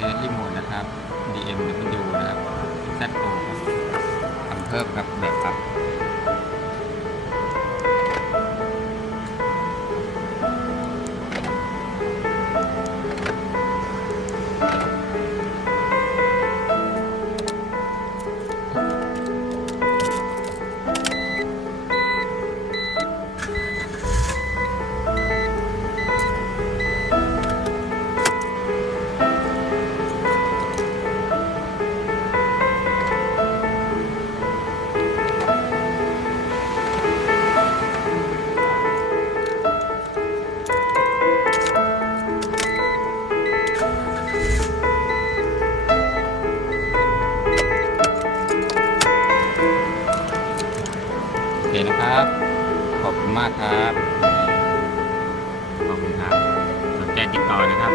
สรีโมทนะครับ DMW นะครับ ZO ครับทำเพิ่มกับแบบครับ เคนะครับ ขอบคุณมากครับ ขอบคุณครับ สนใจติดต่อนะครับ